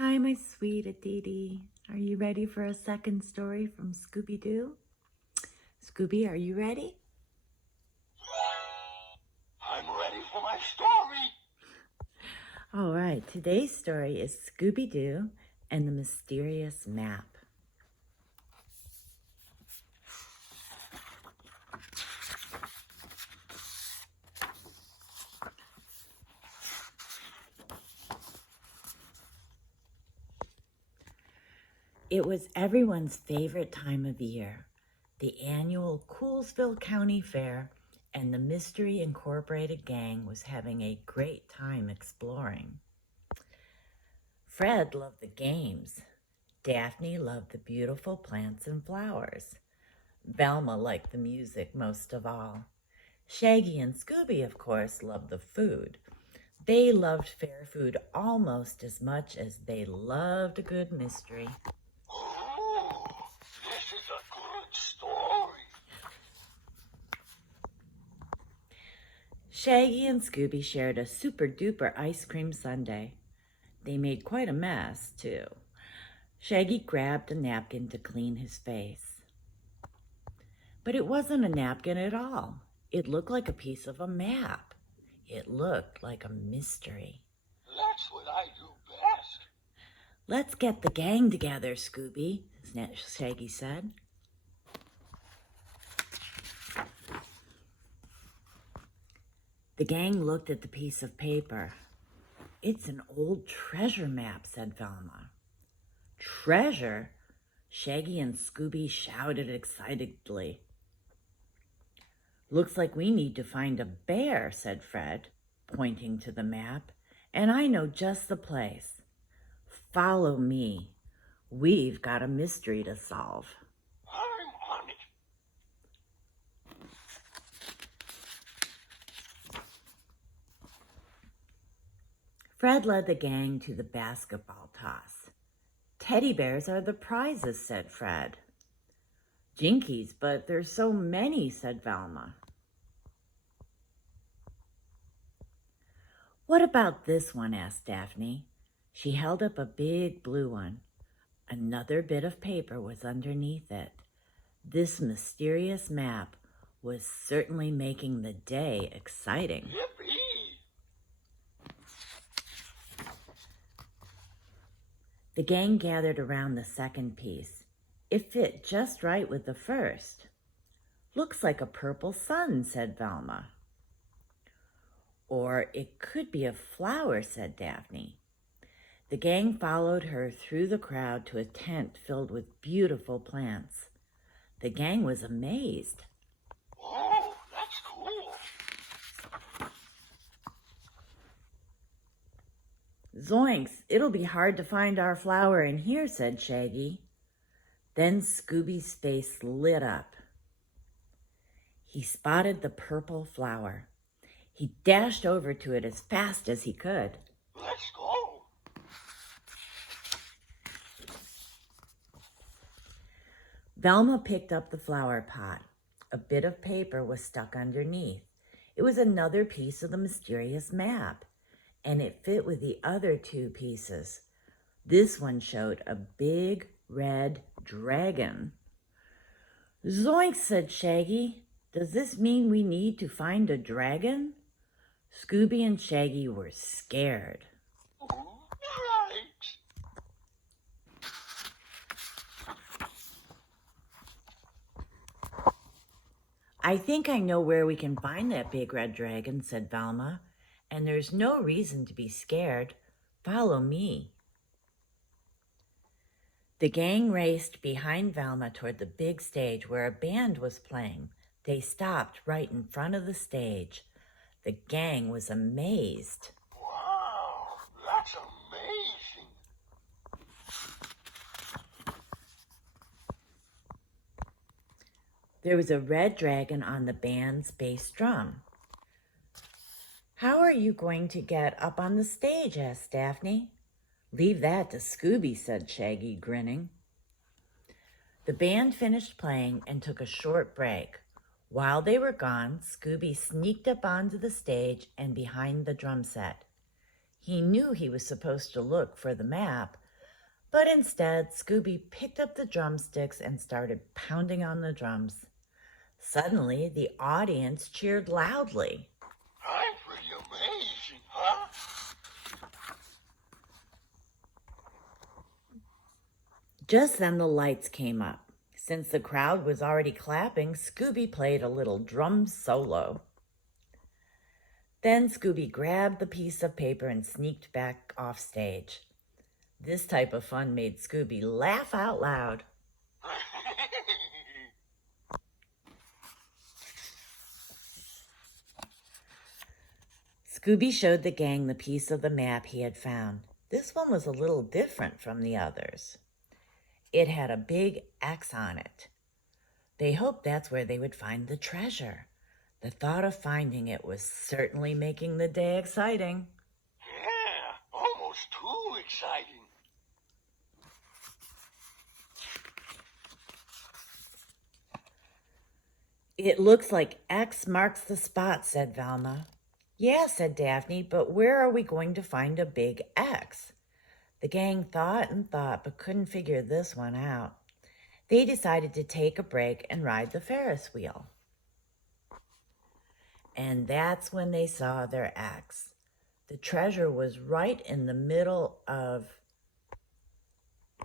Hi, my sweet Aditi. Are you ready for a second story from Scooby Doo? Scooby, are you ready? I'm ready for my story. All right, today's story is Scooby Doo and the Mysterious Map. It was everyone's favorite time of year, the annual Coolsville County Fair, and the Mystery Incorporated gang was having a great time exploring. Fred loved the games. Daphne loved the beautiful plants and flowers. Velma liked the music most of all. Shaggy and Scooby, of course, loved the food. They loved fair food almost as much as they loved a good mystery. Oh, this is a good story. Shaggy and Scooby shared a super-duper ice cream sundae. They made quite a mess, too. Shaggy grabbed a napkin to clean his face. But it wasn't a napkin at all. It looked like a piece of a map. It looked like a mystery. That's what I do best. Let's get the gang together, Scooby, Shaggy said. The gang looked at the piece of paper. It's an old treasure map, said Velma. Treasure? Shaggy and Scooby shouted excitedly. Looks like we need to find a bear, said Fred, pointing to the map, and I know just the place. Follow me. We've got a mystery to solve. I'm on it. Fred led the gang to the basketball toss. Teddy bears are the prizes, said Fred. Jinkies, but there's so many, said Velma. What about this one, asked Daphne. She held up a big blue one. Another bit of paper was underneath it. This mysterious map was certainly making the day exciting. Yippee! The gang gathered around the second piece. It fit just right with the first. Looks like a purple sun, said Velma. Or it could be a flower, said Daphne. The gang followed her through the crowd to a tent filled with beautiful plants. The gang was amazed. Oh, that's cool. Zoinks, it'll be hard to find our flower in here, said Shaggy. Then Scooby's face lit up. He spotted the purple flower. He dashed over to it as fast as he could. Let's go. Velma picked up the flower pot. A bit of paper was stuck underneath. It was another piece of the mysterious map, and it fit with the other two pieces. This one showed a big red dragon. Zoinks, said Shaggy. Does this mean we need to find a dragon? Scooby and Shaggy were scared. Right. I think I know where we can find that big red dragon, said Velma, and there's no reason to be scared. Follow me. The gang raced behind Velma toward the big stage where a band was playing. They stopped right in front of the stage. The gang was amazed. Wow, that's amazing. There was a red dragon on the band's bass drum. How are you going to get up on the stage? Asked Daphne. Leave that to Scooby, said Shaggy, grinning. The band finished playing and took a short break. While they were gone, Scooby sneaked up onto the stage and behind the drum set. He knew he was supposed to look for the map, But instead, Scooby picked up the drumsticks and started pounding on the drums. Suddenly, the audience cheered loudly. I'm pretty amazing, huh? Just then the lights came up. Since the crowd was already clapping, Scooby played a little drum solo. Then Scooby grabbed the piece of paper and sneaked back off stage. This type of fun made Scooby laugh out loud. Scooby showed the gang the piece of the map he had found. This one was a little different from the others. It had a big X on it. They hoped that's where they would find the treasure. The thought of finding it was certainly making the day exciting. Yeah, almost too exciting. It looks like X marks the spot, said Velma. Yeah, said Daphne, but where are we going to find a big X? The gang thought and thought, but couldn't figure this one out. They decided to take a break and ride the Ferris wheel. And that's when they saw their X. The treasure was right in the middle of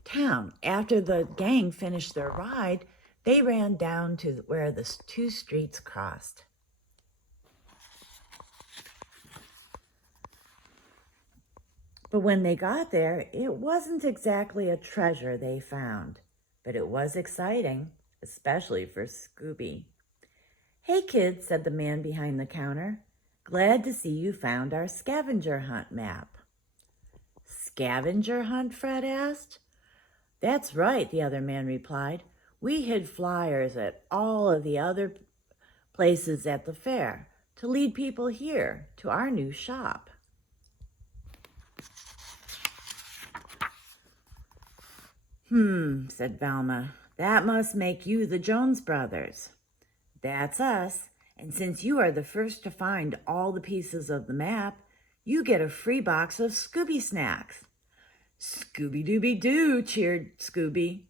town. After the gang finished their ride, they ran down to where the two streets crossed. But when they got there, it wasn't exactly a treasure they found, but it was exciting, especially for Scooby. Hey kids, said the man behind the counter. Glad to see you found our scavenger hunt map. Scavenger hunt? Fred asked. That's right, the other man replied. We hid flyers at all of the other places at the fair to lead people here to our new shop. Said Velma. That must make you the Jones Brothers. That's us. And since you are the first to find all the pieces of the map, you get a free box of Scooby snacks. Scooby-Dooby-Doo, cheered Scooby.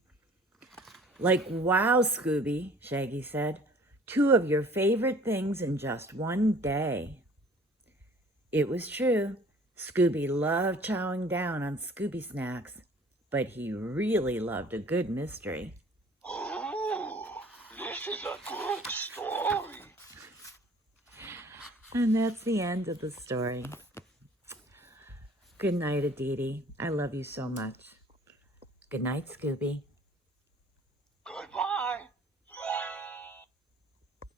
Like, wow, Scooby, Shaggy said. 2 of your favorite things in just one day. It was true. Scooby loved chowing down on Scooby snacks, but he really loved a good mystery. Ooh, this is a good story. And that's the end of the story. Good night, Aditi. I love you so much. Good night, Scooby. Goodbye.